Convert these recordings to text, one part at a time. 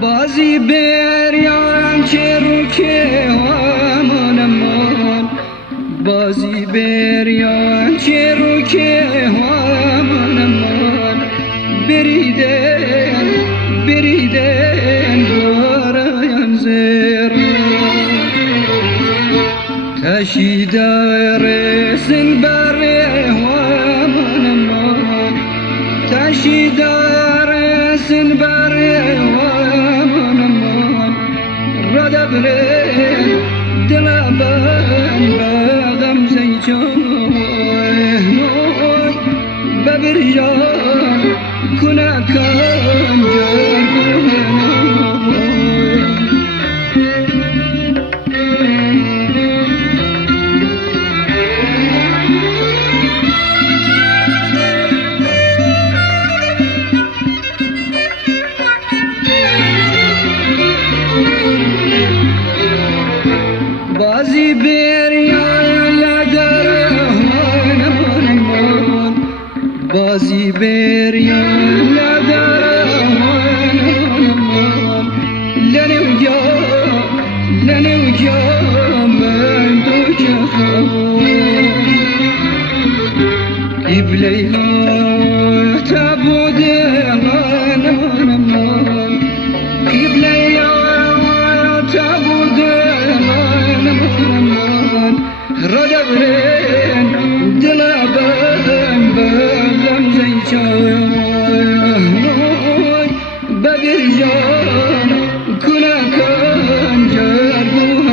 بازی بریان چه رو که همان امان بازی بریان چه رو که همان امان بریدن بریدن براین زیر تشیده رسن بره همان امان تشیده رسن بره دبرين دلابان باغم زيجان نوي ببرجان كنا كان جرقونا بازی بریان لدره همان بازی بریان لدره همان لنو جا من دو جهان قبلیها تبوده همان قبلیها تبوده ردبرين دلابان باغم زيجان نوي ببرجان كنا كان جرقوهنا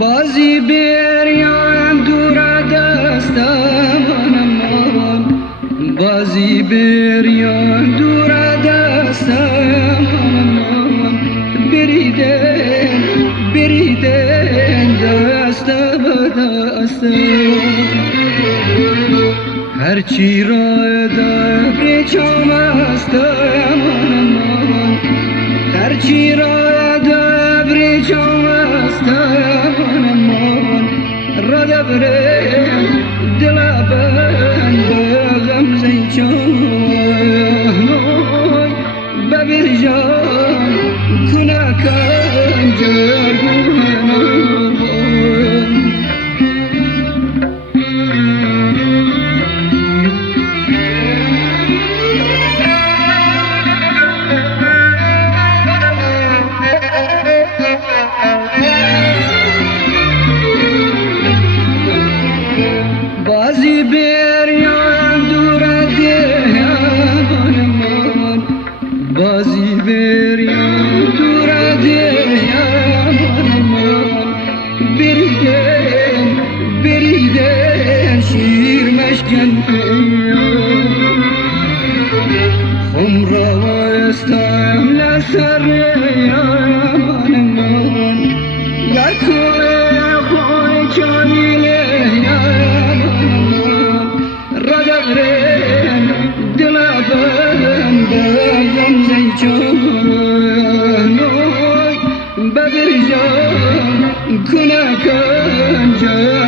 بازی بریان دور دستم امان بازی بریان دور دستم امان بریدن بریدن دست به دست هرچی را در چام استم امان هرچی را در چام استم ردبرين دلابان باغم زيجان ببرجان كنا كان جرقونا yamanım Yar kule koy kamile yamanım Radagren dilabın bezem zeyçan Bebircan kına kanca